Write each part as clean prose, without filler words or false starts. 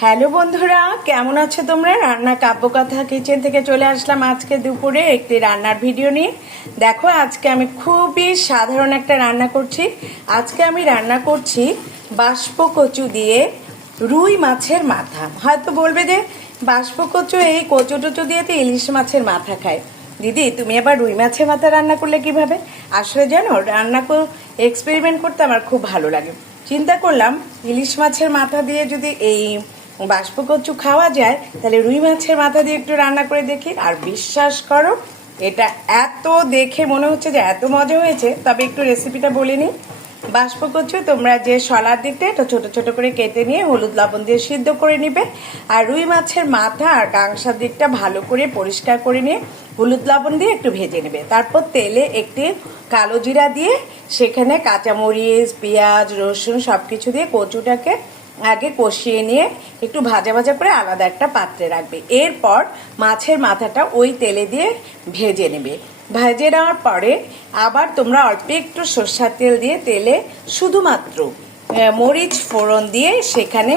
Hello বন্ধুরা, কেমন আছো তোমরা? রান্না কাব্যকথা কিচেন থেকে চলে আসলাম আজকে দুপুরে একটি রান্নার ভিডিও নিয়ে। দেখো, আজকে আমি খুবই সাধারণ একটা রান্না করছি। আজকে আমি রান্না করছি বাষ্পকচু দিয়ে রুই মাছের মাথা। হয়তো বলবে যে বাষ্পকচু, এই কচু টচু দিয়ে তো ইলিশ মাছের মাথা খায়। দিদি, তুমি আবার রুই মাছের মাথা রান্না করলে কিভাবে? আসলে জানো, রান্না এক্সপেরিমেন্ট করতে আমার খুব ভালো লাগে। চিন্তা করলাম ইলিশ মাছের মাথা দিয়ে যদি এই বাষ্পকচু খাওয়া যায়, তাহলে রুই মাছের মাথা দিয়ে একটু রান্না করে দেখি। আর বিশ্বাস করো, এটা এত দেখে মনে হচ্ছে যে এত মজা হয়েছে। তবে একটু রেসিপিটা বলে নিই। বাষ্পকচু তোমরা যে শলার দিকটা এটা ছোট ছোট করে কেটে নিয়ে হলুদ লবণ দিয়ে সিদ্ধ করে নিবে। আর রুই মাছের মাথা আর কাঁকসার দিকটা ভালো করে পরিষ্কার করে নিয়ে হলুদ লবণ দিয়ে একটু ভেজে নেবে। তারপর তেলে একটি কালো জিরা দিয়ে সেখানে কাঁচামরিচ, পেঁয়াজ, রসুন সব কিছু দিয়ে কচুটাকে আগে কষিয়ে নিয়ে একটু ভাজা ভাজা করে আলাদা একটা পাত্রে রাখবে। এরপর মাছের মাথাটা ওই তেলে দিয়ে ভেজে নেবে। ভেজে নেওয়ার পরে আবার তোমরা অল্প একটু সরষের তেল দিয়ে তেলে শুধুমাত্র মরিচ ফোড়ন দিয়ে সেখানে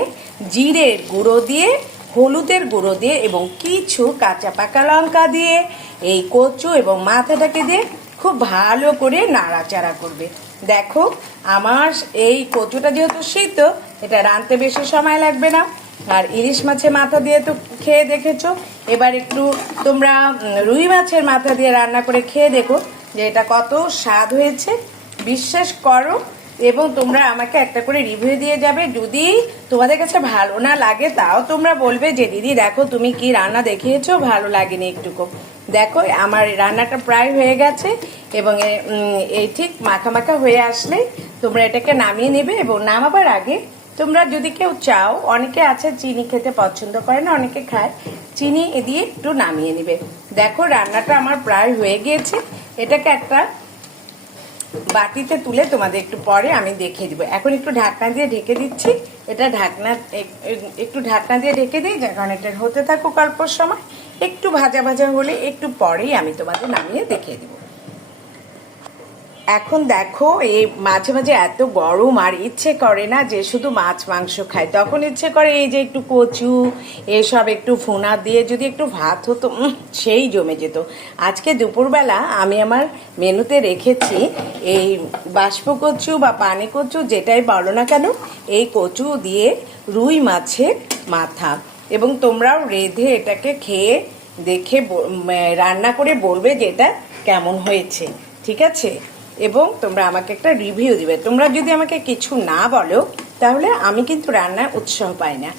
জিরের গুঁড়ো দিয়ে, হলুদের গুঁড়ো দিয়ে এবং কিছু কাঁচা পাকা লঙ্কা দিয়ে এই কচু এবং মাথাটাকে দিয়ে খুব ভালো করে নাড়াচাড়া করবে। দেখো, আমার এই কচুটা যেহেতু সিদ্ধ, এটা রাঁধতে বেশি সময় লাগবে না। আর ইলিশ মাছের মাথা দিয়ে তো খেয়ে দেখেছো, এবার একটু তোমরা রুই মাছের মাথা দিয়ে রান্না করে খেয়ে দেখো যে এটা কত স্বাদ হয়েছে। বিশ্বাস করো, এবং তোমরা আমাকে একটা করে রিভিউ দিয়ে যাবে। যদি তোমাদের কাছে ভালো না লাগে, তাও তোমরা বলবে যে দিদি দেখো তুমি কি রান্না দেখিয়েছো, ভালো লাগেনি একটুকু। দেখো, আমার রান্নাটা প্রায় হয়ে গেছে এবং এই ঠিক মাখা মাখা হয়ে আসলে তোমরা এটাকে নামিয়ে নেবে। এবং নামাবার আগে তোমরা যদি কেউ চাও, অনেকে আছে চিনি খেতে পছন্দ করে না, অনেকে খায়, চিনি দিয়ে একটু নামিয়ে নেবে। দেখো, রান্নাটা আমার প্রায় হয়ে গিয়েছে। এটাকে একটা বাটিতে তুলে তোমাদের একটু পরে আমি দেখিয়ে দিব। এখন একটু ঢাকনা দিয়ে ঢেকে দিচ্ছি। এটা একটু ঢাকনা দিয়ে ঢেকে দিই, কারণ এটা হতে থাকুক অল্প সময়। একটু ভাজা ভাজা হলে একটু পরেই আমি তোমাদের নামিয়ে দেখিয়ে দিব। এখন দেখো, এই মাঝে মাঝে এত গরম আর ইচ্ছে করে না যে শুধু মাছ মাংস খাই, তখন ইচ্ছে করে এই যে একটু কচু এসব একটু ফোনা দিয়ে যদি একটু ভাত হতো, সেই জমে যেত। আজকে দুপুরবেলা আমি আমার মেনুতে রেখেছি এই বাষ্পকচু বা পানি কচু, যেটাই বলো না কেন, এই কচু দিয়ে রুই মাছের মাথা। এবং তোমরাও রেঁধে এটাকে খেয়ে দেখে রান্না করে বলবে যে এটা কেমন হয়েছে, ঠিক আছে? এবং তোমরা আমাকে একটা রিভিউ দিবে। তোমরা যদি আমাকে কিছু না বলো, তাহলে আমি কিন্তু রান্নার উৎসাহ পাই না।